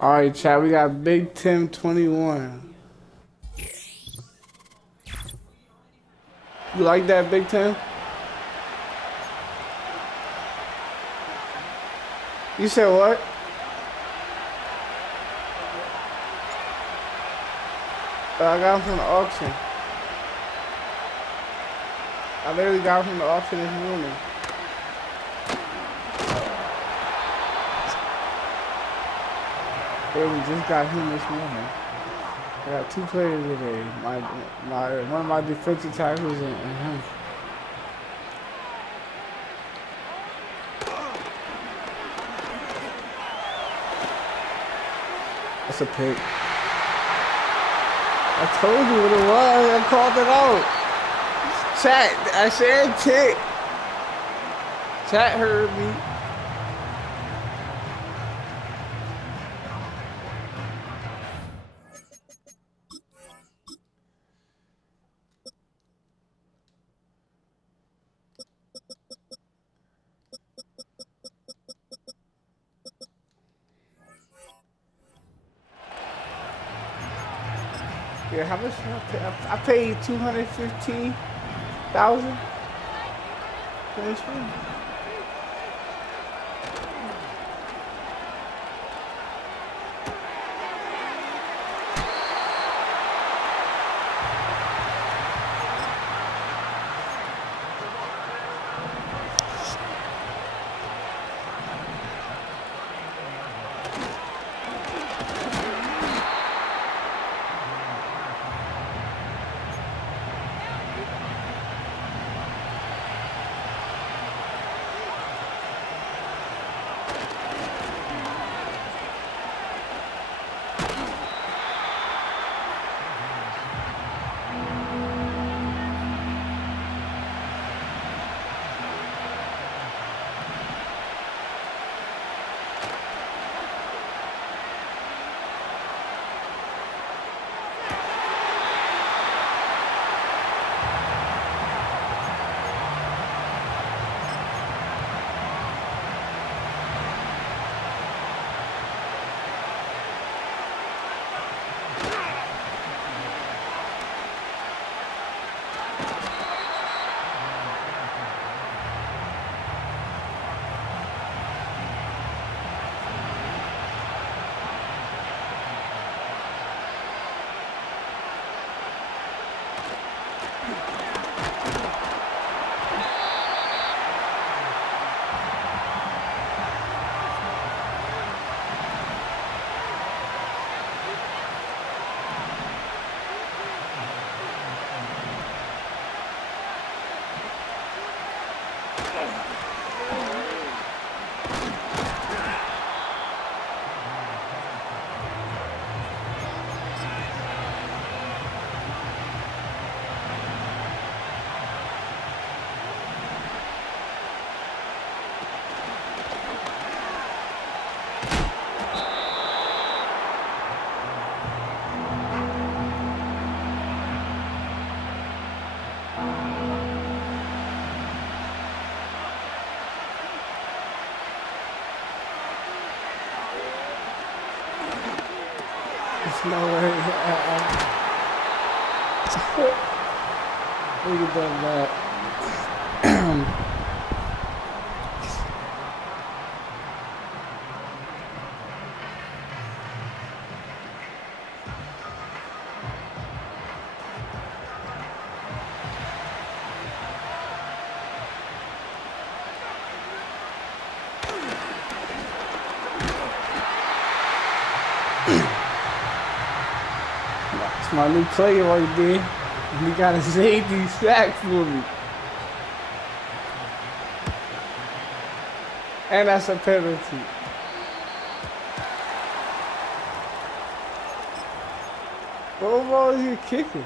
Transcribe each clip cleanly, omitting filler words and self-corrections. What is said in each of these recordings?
All right, chat. We got Big Tim 21. You like that, Big Tim? You said what? I got him from the auction. I literally got him from the auction this morning. Literally just got him this morning. I got two players today. One of my defensive tackles and him. That's a pick. I told you what it was. I called it out. Chat, I said tick. Chat heard me. Yeah, how much I paid $215,000 for this one. There's no way. We could done that. It's my new player right there. He gotta save these sacks for me. And that's a penalty. What ball is he kicking?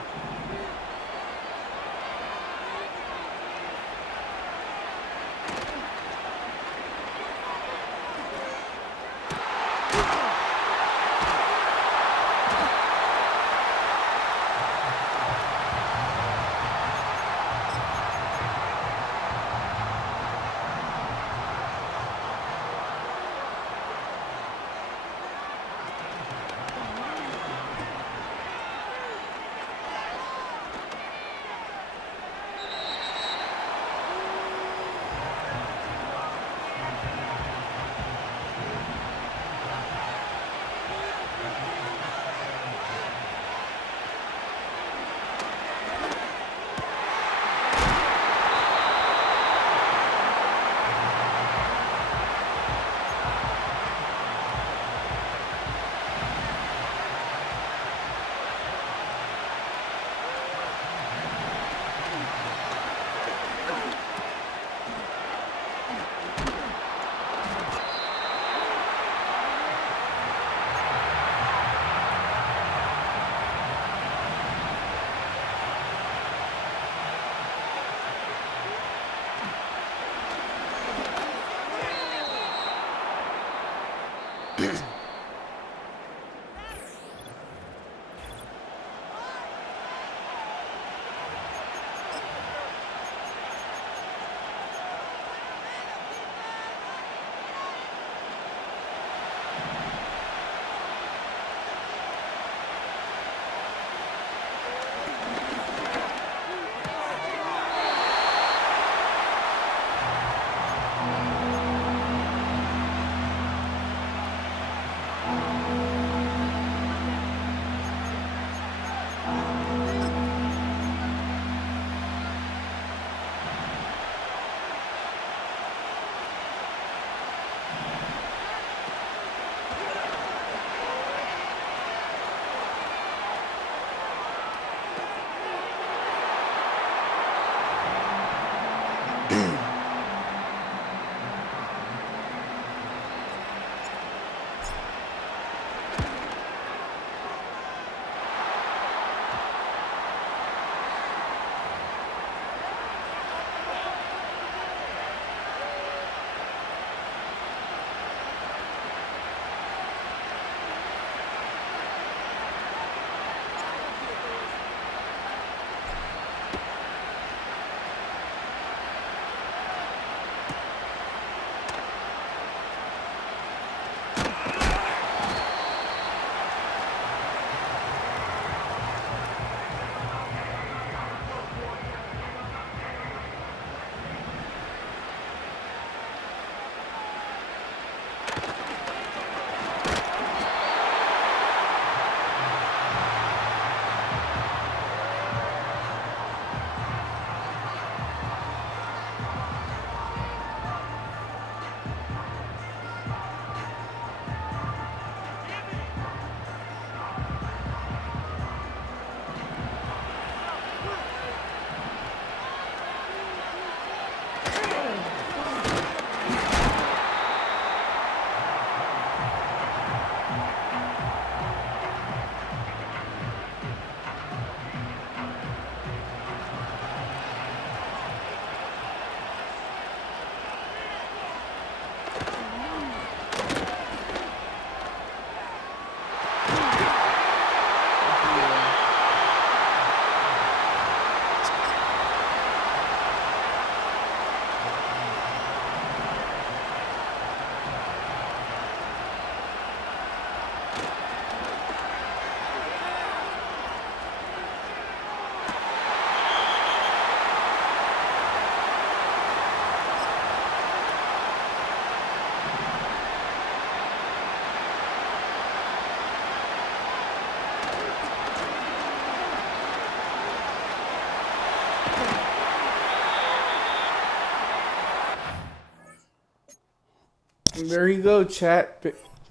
There you go, chat.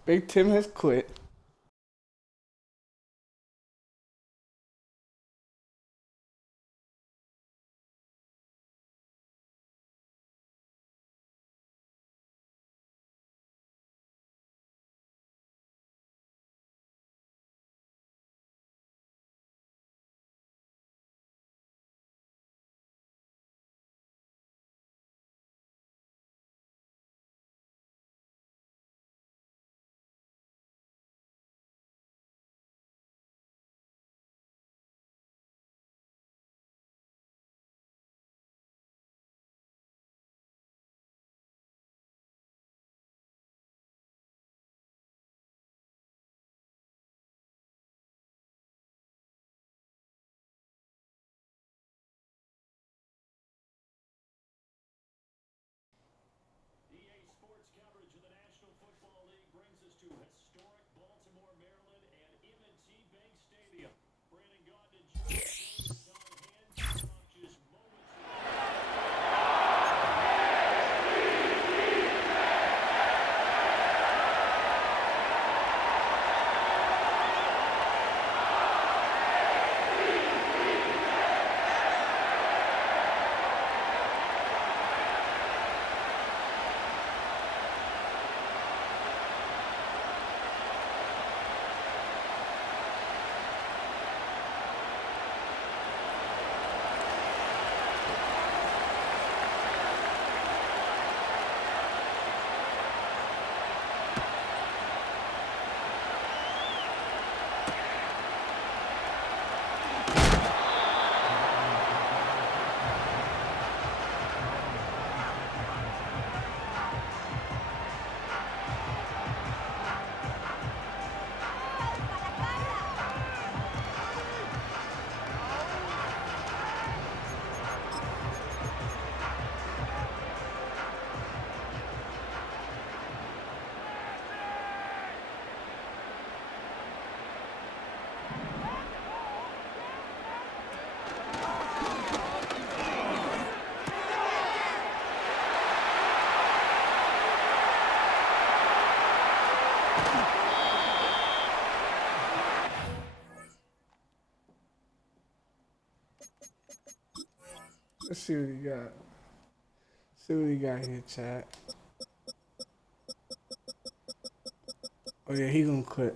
Big Tim has quit. Let's see what he got. See what he got here, chat. Oh yeah, he gonna quit.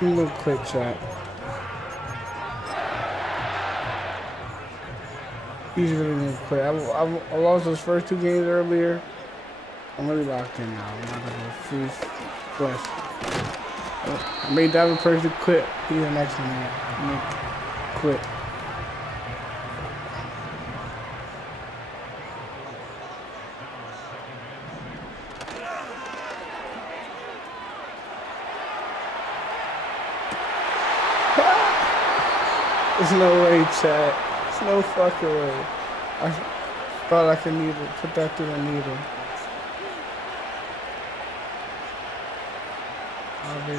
He gonna quit, chat. He's really gonna quit. I lost those first 2 games earlier. I'm really locked in now. I'm not gonna freeze flesh. I made that person quit. He's the next one. Quit. There's no way, chat. There's no fucking way. I thought I could put that through a needle. I'll be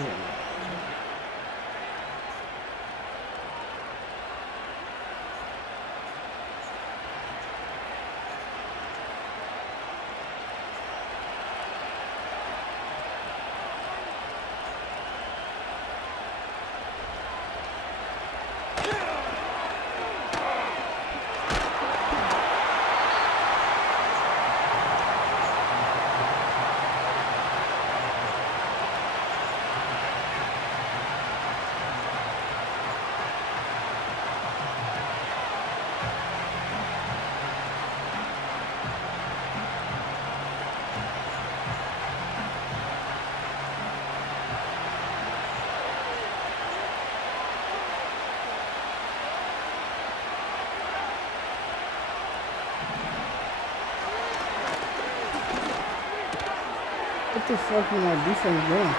What the fuck is my defense doing?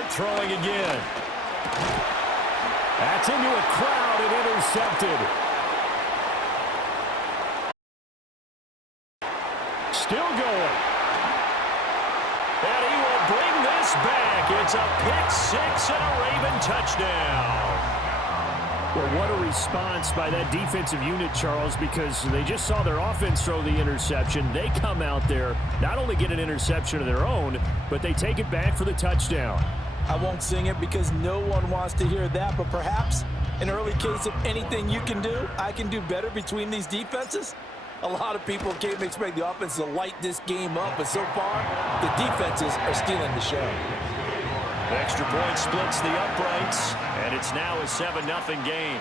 Herbert throwing again. That's into a crowd and intercepted. Still going. And he will bring this back. It's a pick six and a Raven touchdown. Well, what a response by that defensive unit, Charles, because they just saw their offense throw the interception. They come out there, not only get an interception of their own, but they take it back for the touchdown. I won't sing it because no one wants to hear that, but perhaps an early case of anything you can do, I can do better between these defenses. A lot of people came expect the offense to light this game up, but so far, the defenses are stealing the show. Extra point splits the uprights, and it's now a 7-0 game.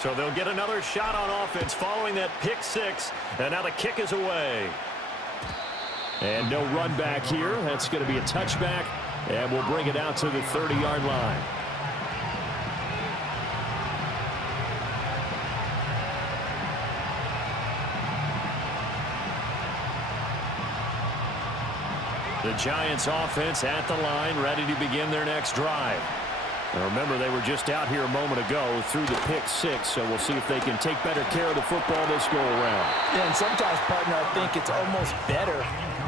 So they'll get another shot on offense following that pick six, and now the kick is away. And no run back here. That's going to be a touchback, and we'll bring it out to the 30-yard line. The Giants offense at the line, ready to begin their next drive. Now remember, they were just out here a moment ago through the pick six, so we'll see if they can take better care of the football this go around. Yeah, and sometimes, partner, I think it's almost better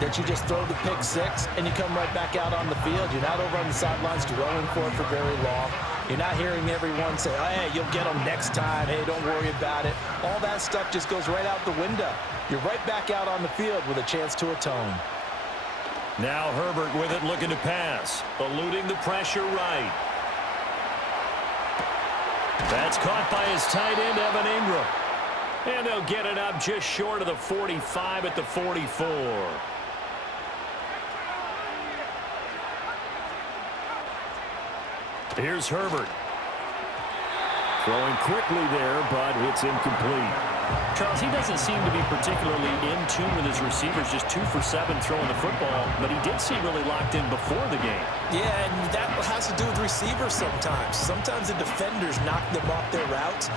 that you just throw the pick six and you come right back out on the field. You're not over on the sidelines dwelling for it for very long. You're not hearing everyone say, oh, hey, you'll get them next time. Hey, don't worry about it. All that stuff just goes right out the window. You're right back out on the field with a chance to atone. Now Herbert with it, looking to pass. Eluding the pressure right. That's caught by his tight end, Evan Ingram. And they'll get it up just short of the 45 at the 44. Here's Herbert. Throwing quickly there, but it's incomplete. Charles, he doesn't seem to be particularly in tune with his receivers, just 2 for 7 throwing the football, but he did seem really locked in before the game. Yeah, and that has to do with receivers sometimes. Sometimes the defenders knock them off their routes,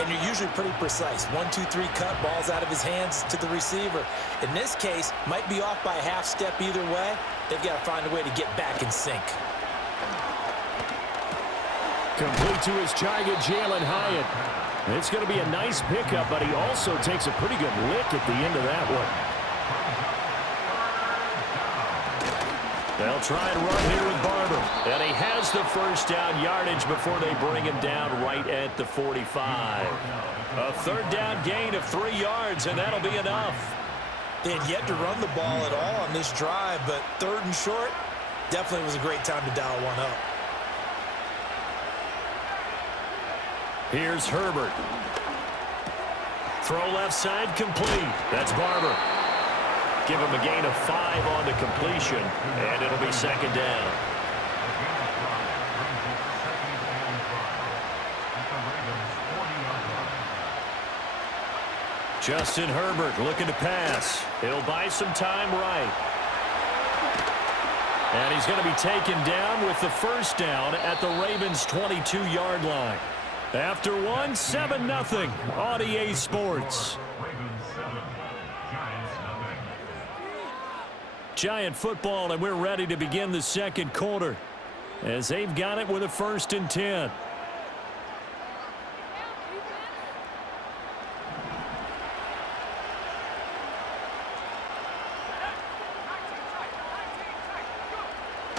and you're usually pretty precise. 1, 2, 3 cut, balls out of his hands to the receiver. In this case, might be off by a half step either way. They've got to find a way to get back in sync. Complete to his giant, Jalen Hyatt. It's going to be a nice pickup, but he also takes a pretty good lick at the end of that one. They'll try and run here with Barber. And he has the first down yardage before they bring him down right at the 45. A third down gain of 3 yards, and that'll be enough. They had yet to run the ball at all on this drive, but 3rd and short definitely was a great time to dial one up. Here's Herbert. Throw left side, complete. That's Barber. Give him a gain of 5 on the completion, and it'll be 2nd down. Justin Herbert looking to pass. He'll buy some time right. And he's going to be taken down with the first down at the Ravens' 22-yard line. After 7-0 on EA Sports. Giant football, and we're ready to begin the second quarter as they've got it with a 1st and 10.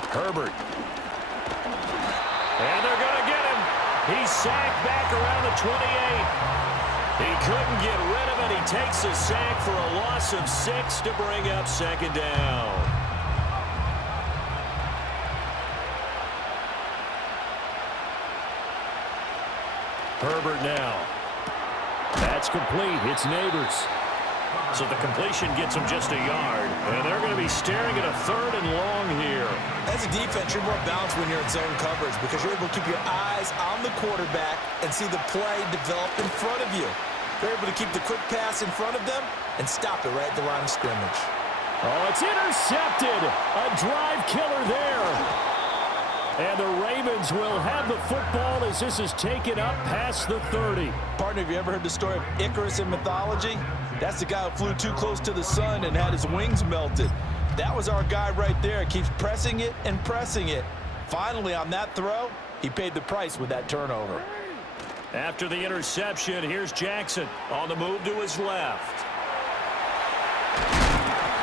Herbert. And they're going to get him. He's sacked back around the 28. He couldn't get rid of it. He takes a sack for a loss of 6 to bring up 2nd down. Herbert now. That's complete. It's Neighbors. So the completion gets him just a yard. And they're going to be staring at a 3rd and long here. As a defense, you're more balanced when you're in zone coverage because you're able to keep your eyes on the quarterback and see the play develop in front of you. You're able to keep the quick pass in front of them and stop it right at the line of scrimmage. Oh, it's intercepted. A drive killer there. And the Ravens will have the football as this is taken up past the 30. Partner, have you ever heard the story of Icarus in mythology? That's the guy who flew too close to the sun and had his wings melted. That was our guy right there. Keeps pressing it and pressing it. finally, on that throw, he paid the price with that turnover. After the interception, here's Jackson on the move to his left.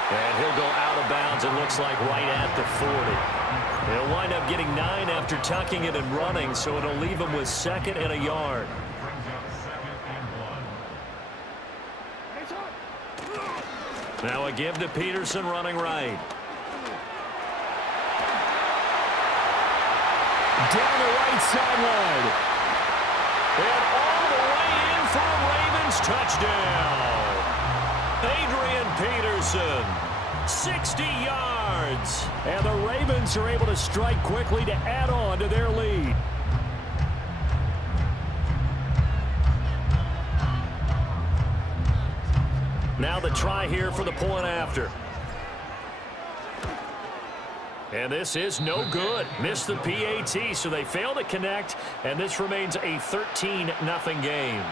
And he'll go out of bounds, it looks like, right at the 40. He'll wind up getting 9 after tucking it and running, so it'll leave him with 2nd and a yard. Now a give to Peterson running right. Down the right sideline. And all the way in for a Ravens touchdown. Adrian Peterson, 60 yards. And the Ravens are able to strike quickly to add on to their lead. Now the try here for the point after. And this is no good. Missed the PAT, so they fail to connect, and this remains a 13-0 game.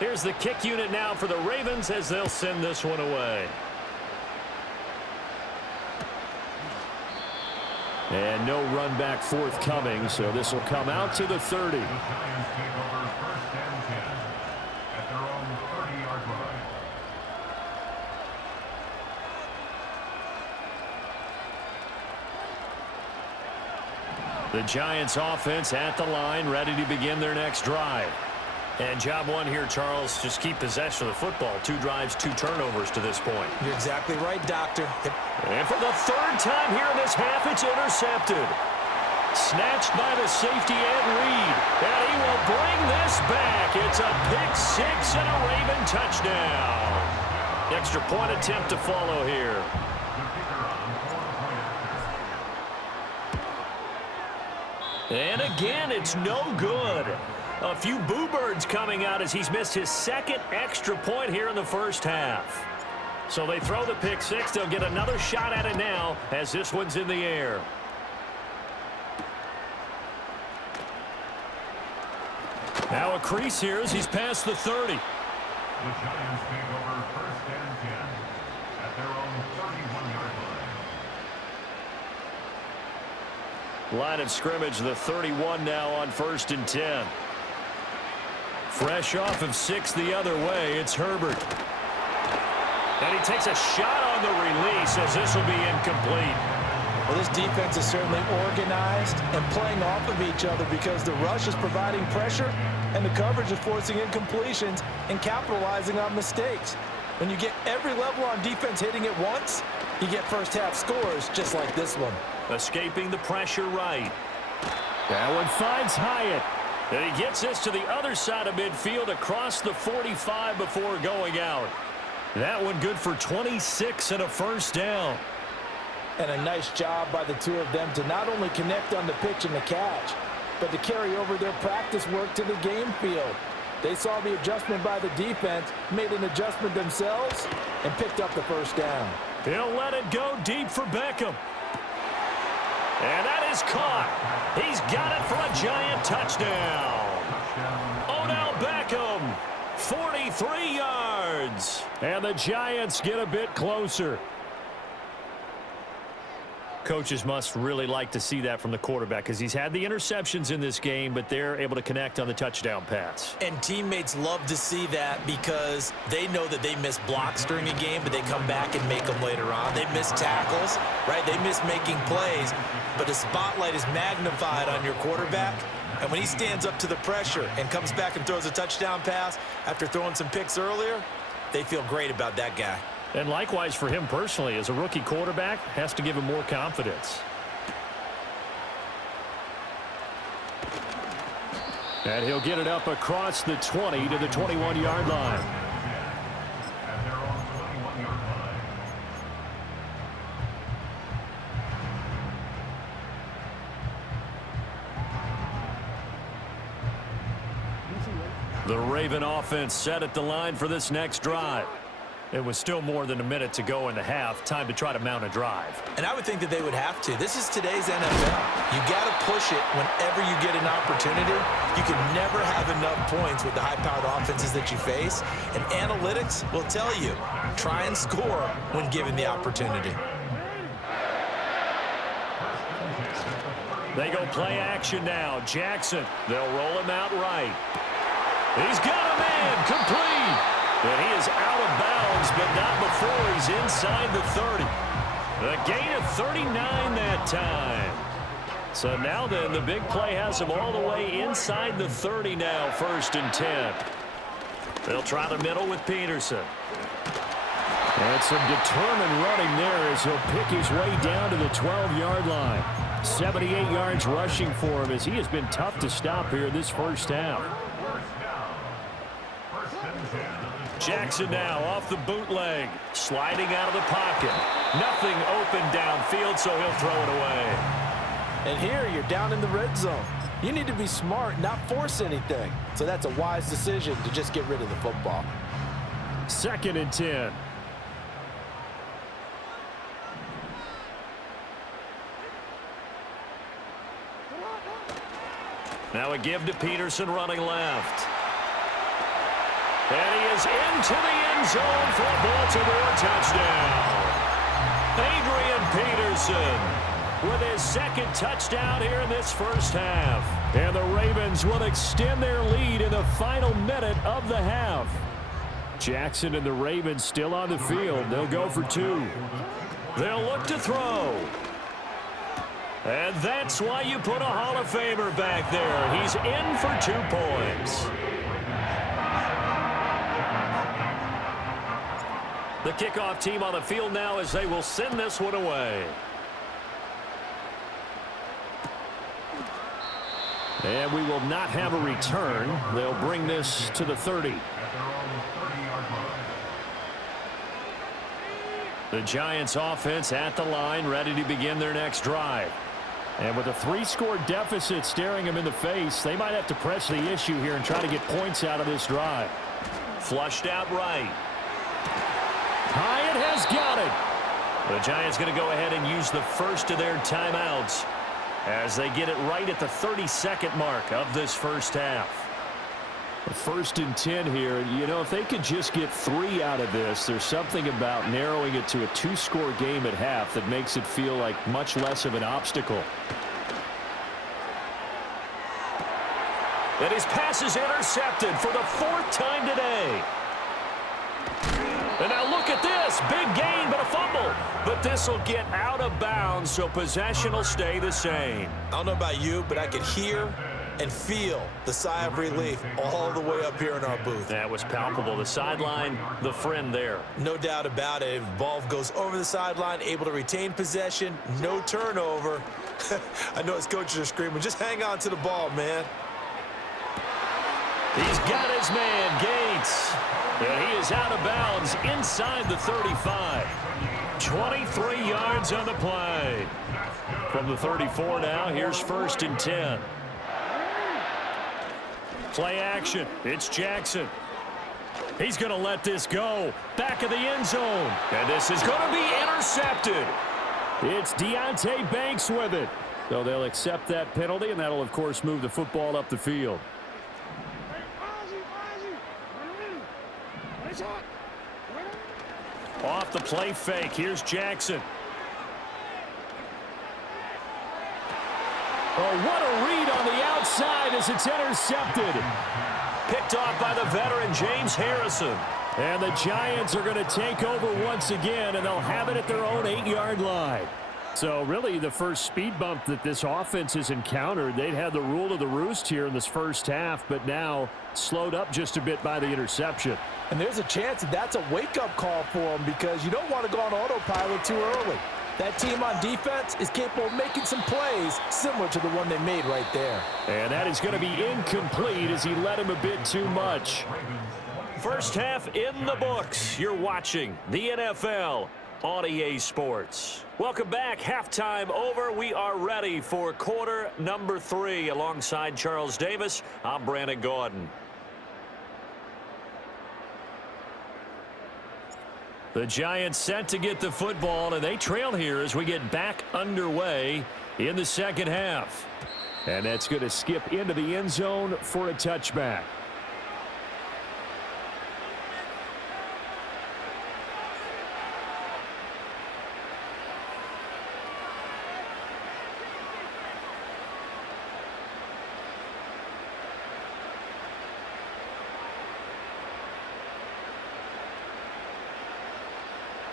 Here's the kick unit now for the Ravens as they'll send this one away. And no run back forthcoming, so this will come out to the 30. The Giants offense at the line, ready to begin their next drive. And job one here, Charles, just keep possession of the football. 2 drives, 2 turnovers to this point. You're exactly right, Doctor. And for the 3rd time here in this half, it's intercepted. Snatched by the safety Ed Reed. And he will bring this back. It's a pick 6 and a Raven touchdown. Extra point attempt to follow here. And again, it's no good. A few boo birds coming out as he's missed his 2nd extra point here in the first half. So they throw the pick 6. They'll get another shot at it now as this one's in the air. Now a crease here as he's past the 30. The Giants take over 1st and 10 at their own 31-yard line. Line of scrimmage, the 31 now on 1st and 10. Fresh off of 6 the other way, it's Herbert. And he takes a shot on the release as this will be incomplete. Well, this defense is certainly organized and playing off of each other because the rush is providing pressure and the coverage is forcing incompletions and capitalizing on mistakes. When you get every level on defense hitting it once, you get first half scores just like this one. Escaping the pressure right. That one finds Hyatt. And he gets this to the other side of midfield across the 45 before going out. That one good for 26 and a first down. And a nice job by the 2 of them to not only connect on the pitch and the catch, but to carry over their practice work to the game field. They saw the adjustment by the defense, made an adjustment themselves, and picked up the first down. He'll let it go deep for Beckham. And that is caught. He's got it for a Giant touchdown. Odell Beckham, 43 yards. And the Giants get a bit closer. Coaches must really like to see that from the quarterback because he's had the interceptions in this game, but they're able to connect on the touchdown pass. And teammates love to see that because they know that they miss blocks during a game, but they come back and make them later on. They miss tackles, right? They miss making plays, but the spotlight is magnified on your quarterback. And when he stands up to the pressure and comes back and throws a touchdown pass after throwing some picks earlier, they feel great about that guy. And likewise for him personally, as a rookie quarterback, has to give him more confidence. And he'll get it up across the 20 to the 21-yard line. At their own 21-yard line. The Raven offense set at the line for this next drive. It was still more than a minute to go in the half. Time to try to mount a drive. And I would think that they would have to. This is today's NFL. You got to push it whenever you get an opportunity. You can never have enough points with the high-powered offenses that you face. And analytics will tell you, try and score when given the opportunity. They go play action now. Jackson, they'll roll him out right. He's got a man, complete. And he is out of bounds, but not before he's inside the 30. A gain of 39 that time. So now then, the big play has him all the way inside the 30 now, 1st and 10. They'll try the middle with Peterson. And some determined running there as he'll pick his way down to the 12-yard line. 78 yards rushing for him as he has been tough to stop here this first half. Jackson now off the bootleg, sliding out of the pocket. Nothing open downfield, so he'll throw it away. And here you're down in the red zone. You need to be smart, not force anything. So that's a wise decision to just get rid of the football. 2nd and 10. Now a give to Peterson running left. And he is into the end zone for a Baltimore touchdown. Adrian Peterson with his 2nd touchdown here in this first half. And the Ravens will extend their lead in the final minute of the half. Jackson and the Ravens still on the field. They'll go for 2. They'll look to throw. And that's why you put a Hall of Famer back there. He's in for 2 points. The kickoff team on the field now as they will send this one away. And we will not have a return. They'll bring this to the 30. The Giants offense at the line, ready to begin their next drive. And with a 3-score deficit staring them in the face, they might have to press the issue here and try to get points out of this drive. Flushed out right. Hyatt has got it. The Giants going to go ahead and use the first of their timeouts as they get it right at the 32nd mark of this first half. 1st and 10 here. You know, if they could just get 3 out of this, there's something about narrowing it to a 2-score game at half that makes it feel like much less of an obstacle. And his pass is intercepted for the 4th time today. And now look at this. Big gain, but a fumble. But this will get out of bounds, so possession will stay the same. I don't know about you, but I could hear and feel the sigh of relief all the way up here in our booth. That was palpable. The sideline, the friend there. No doubt about it. If the ball goes over the sideline, able to retain possession, no turnover. I know his coaches are screaming, just hang on to the ball, man. He's got his man, Gates. And he is out of bounds inside the 35. 23 yards on the play. From the 34 now, here's 1st and 10. Play action. It's Jackson. He's going to let this go. Back of the end zone. And this is going to be intercepted. It's Deonte Banks with it. So they'll accept that penalty, and that'll, of course, move the football up the field. Off the play fake. Here's Jackson. Oh, what a read on the outside as it's intercepted. Picked off by the veteran James Harrison. And the Giants are going to take over once again, and they'll have it at their own 8-yard line. So really the first speed bump that this offense has encountered. They'd had the rule of the roost here in this first half, but now slowed up just a bit by the interception. And there's a chance that that's a wake-up call for them because you don't want to go on autopilot too early. That team on defense is capable of making some plays similar to the one they made right there. And that is going to be incomplete as he led him a bit too much. First half in the books. You're watching the NFL on EA Sports. Welcome back. Halftime over. We are ready for quarter number 3. Alongside Charles Davis, I'm Brandon Gordon. The Giants set to get the football, and they trail here as we get back underway in the second half. And that's going to skip into the end zone for a touchback.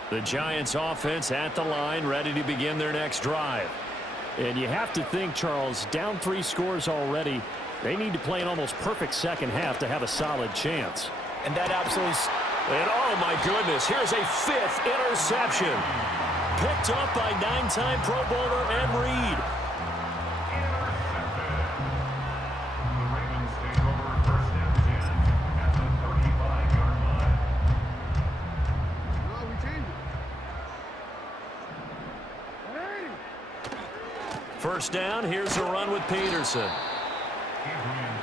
The Giants offense at the line, ready to begin their next drive. And you have to think, Charles, down 3 scores already. They need to play an almost perfect second half to have a solid chance. And that absolutely... And oh my goodness, here's a 5th interception. Picked up by 9-time Pro Bowler Ed Reed. The Ravens take over first and 10 at the 35-yard line. First down, here's a run with Peterson.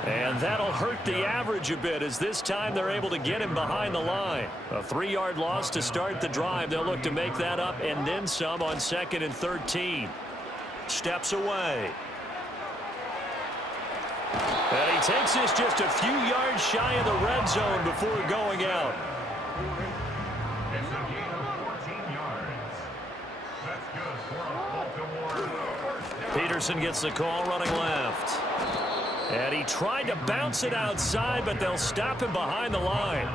And that'll hurt the average a bit as this time they're able to get him behind the line. A 3-yard loss to start the drive. They'll look to make that up and then some on 2nd and 13. Steps away. And he takes this just a few yards shy of the red zone before going out. It's a gain of 14 yards. That's good for a Baltimore first down. Peterson gets the call running left. And he tried to bounce it outside, but they'll stop him behind the line.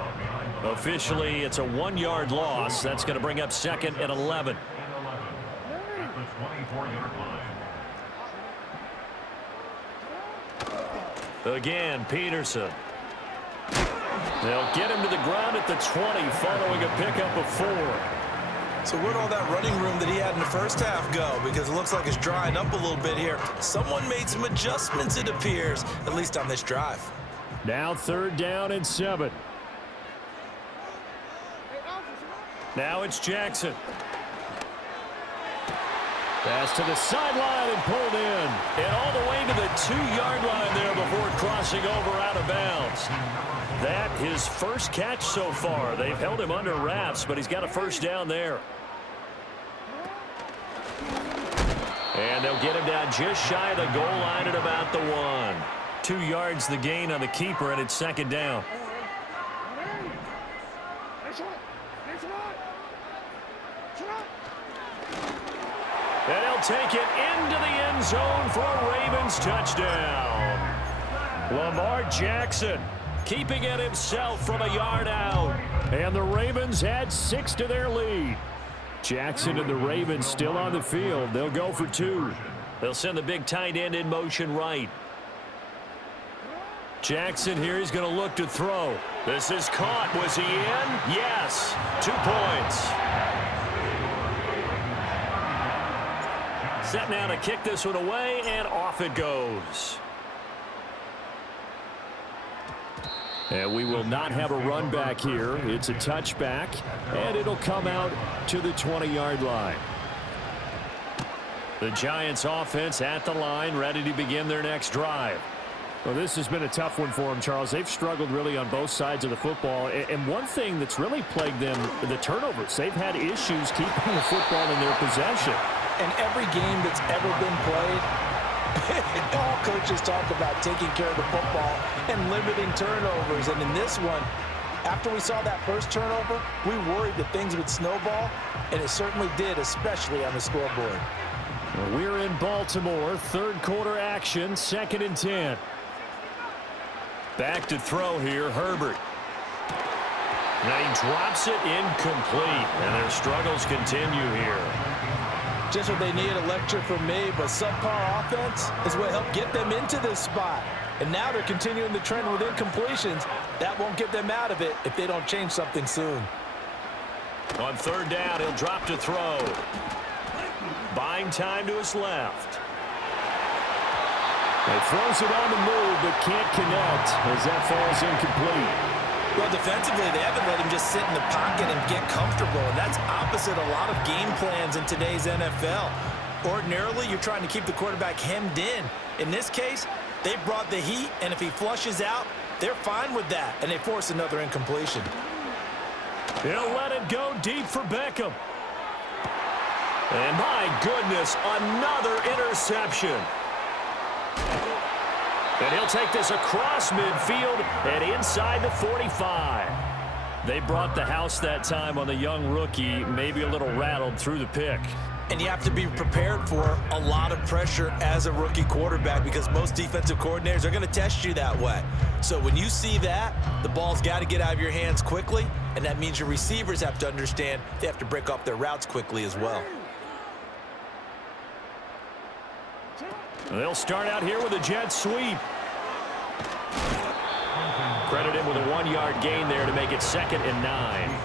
Officially, it's a 1-yard loss. That's going to bring up 2nd and 11. At the 24-yard line. Again, Peterson. They'll get him to the ground at the 20 following a pickup of 4. So where'd all that running room that he had in the first half go? Because it looks like it's drying up a little bit here. Someone made some adjustments, it appears, at least on this drive. Now 3rd down and 7. Now it's Jackson. Pass to the sideline and pulled in. And all the way to the 2-yard line there before crossing over out of bounds. That his first catch so far. They've held him under wraps, but he's got a first down there. And they'll get him down just shy of the goal line at about the 1. 2 yards the gain on the keeper, and it's 2nd down. And he'll take it into the end zone for a Ravens touchdown. Lamar Jackson keeping it himself from a yard out. And the Ravens add 6 to their lead. Jackson and the Ravens still on the field. They'll go for 2. They'll send the big tight end in motion right. Jackson here, he's going to look to throw. This is caught. Was he in? Yes. 2 points. Set now to kick this one away, and off it goes. And we will not have a run back here. It's a touchback, and it'll come out to the 20-yard line. The Giants offense at the line, ready to begin their next drive. Well, this has been a tough one for them, Charles. They've struggled really on both sides of the football. And one thing that's really plagued them, the turnovers. They've had issues keeping the football in their possession. And every game that's ever been played, all coaches talk about taking care of the football and limiting turnovers. And in this one, after we saw that first turnover, we worried that things would snowball, and it certainly did, especially on the scoreboard. Well, we're in Baltimore, 3rd quarter action, 2nd and 10. Back to throw here, Herbert. Now he drops it incomplete, and their struggles continue here. Just what they need, a lecture from me, but subpar offense is what helped get them into this spot. And now they're continuing the trend with incompletions. That won't get them out of it if they don't change something soon. On 3rd down, he'll drop to throw. Buying time to his left. He throws it on the move, but can't connect as that falls incomplete. Well, defensively, they haven't let him just sit in the pocket and get comfortable, and that's opposite a lot of game plans in today's NFL. Ordinarily, you're trying to keep the quarterback hemmed in. In this case, they brought the heat, and if he flushes out, they're fine with that, and they force another incompletion. He'll let it go deep for Beckham. And my goodness, another interception. And he'll take this across midfield and inside the 45. They brought the house that time on the young rookie, maybe a little rattled through the pick. And you have to be prepared for a lot of pressure as a rookie quarterback because most defensive coordinators are going to test you that way. So when you see that, the ball's got to get out of your hands quickly, and that means your receivers have to understand they have to break up their routes quickly as well. They'll start out here with a jet sweep. Credit him with a 1-yard gain there to make it 2nd and 9.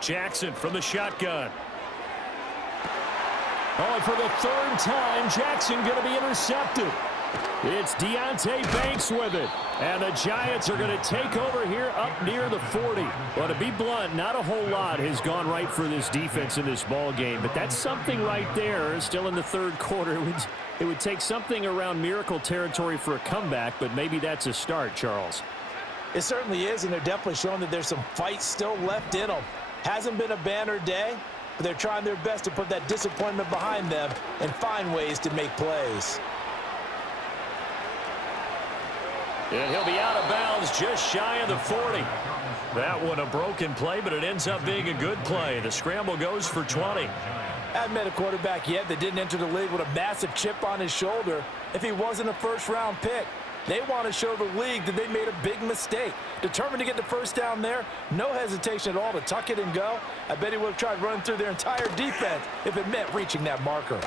Jackson from the shotgun. Oh, and for the 3rd time, Jackson going to be intercepted. It's Deontay Banks with it. And the Giants are going to take over here up near the 40. Well, to be blunt, not a whole lot has gone right for this defense in this ball game, but that's something right there. Still in the 3rd quarter. It would take something around miracle territory for a comeback, but maybe that's a start, Charles. It certainly is, and they're definitely showing that there's some fight still left in them. Hasn't been a banner day, but they're trying their best to put that disappointment behind them and find ways to make plays. And he'll be out of bounds just shy of the 40. That one a broken play, but it ends up being a good play. The scramble goes for 20. I haven't met a quarterback yet that didn't enter the league with a massive chip on his shoulder if he wasn't a first-round pick. They want to show the league that they made a big mistake. Determined to get the first down there, no hesitation at all to tuck it and go. I bet he would have tried running through their entire defense if it meant reaching that marker.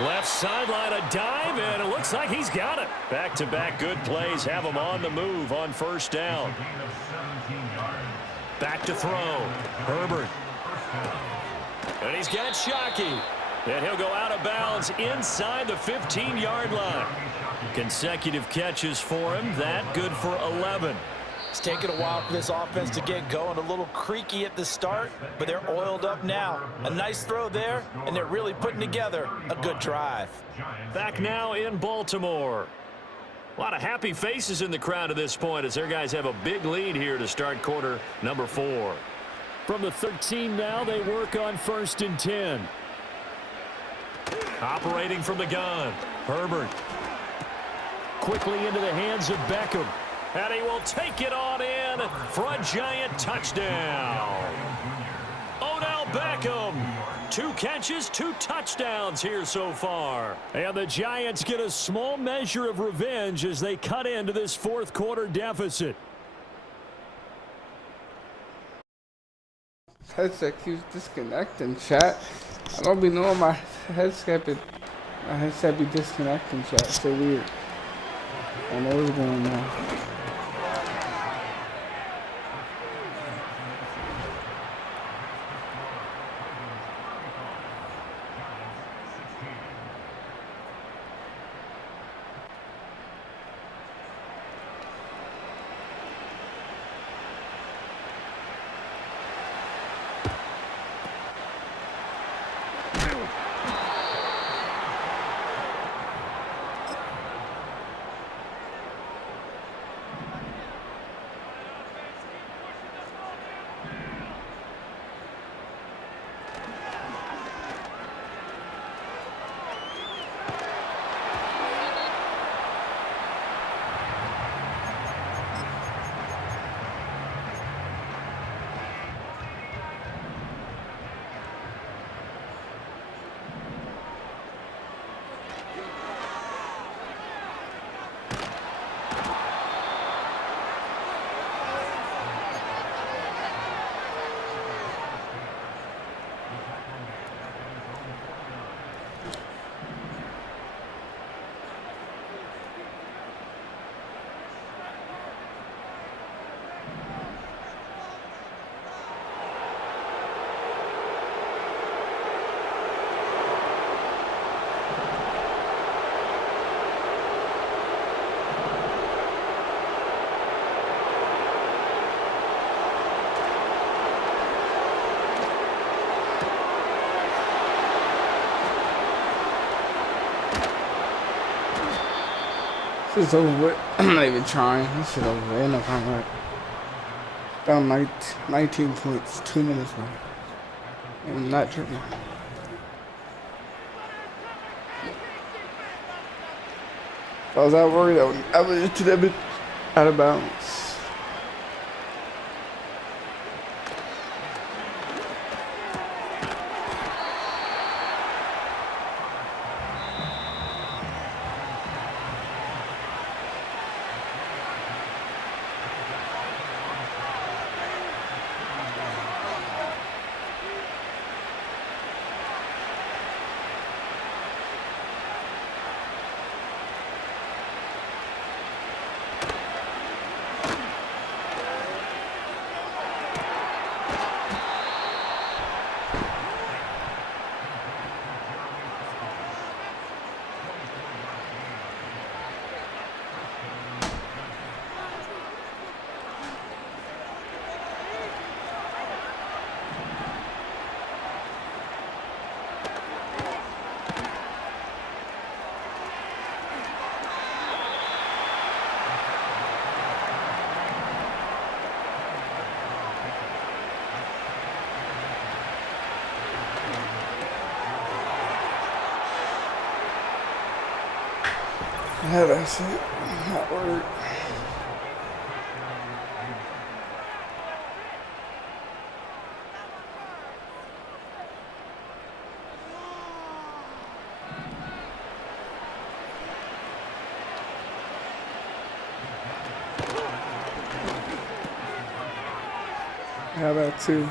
Left sideline, a dive, and it looks like he's got it. Back-to-back good plays have him on the move on 1st down. Back to throw. Herbert. And he's got Shockey. And he'll go out of bounds inside the 15-yard line. Consecutive catches for him. That good for 11. It's taken a while for this offense to get going. A little creaky at the start, but they're oiled up now. A nice throw there, and they're really putting together a good drive. Back now in Baltimore. A lot of happy faces in the crowd at this point as their guys have a big lead here to start quarter number 4. From the 13 now, they work on 1st and 10. Operating from the gun, Herbert. Quickly into the hands of Beckham. And he will take it on in for a Giant touchdown. Odell Beckham. 2 catches, 2 touchdowns here so far. And the Giants get a small measure of revenge as they cut into this 4th quarter deficit. Headset keeps disconnecting, chat. I don't be knowing my headset be disconnecting, chat. It's so weird. I don't know what's going on. It's over with. I'm not even trying. This shit over with. Ain't no comment. Down 19 points, 2 minutes left. I'm not tripping. If I was that worried, I would just that bit out of bounds. Yeah, that's it. That worked. How about two?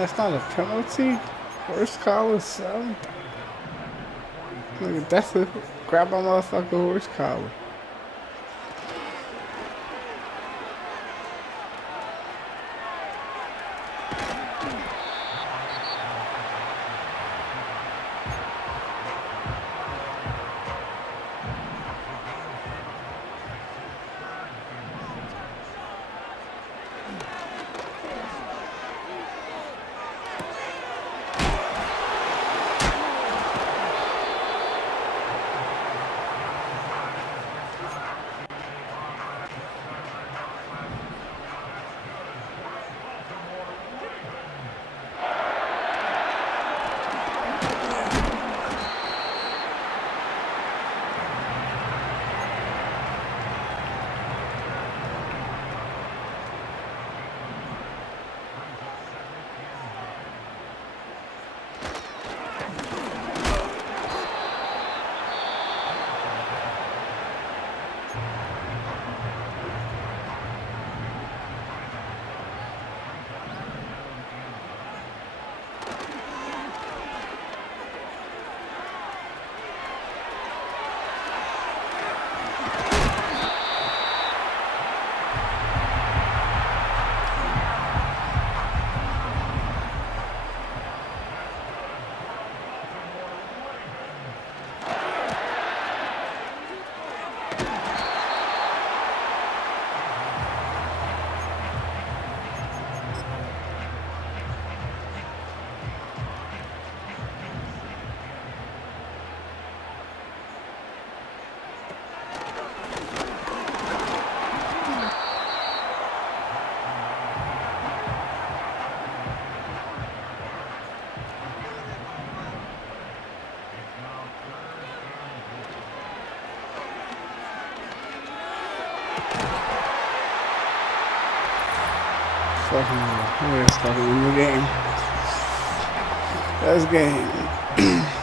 It's not a penalty. Horse collar, son. Nigga, that's a grab my motherfucking horse collar. Fucking, we're gonna start a new game. That's game.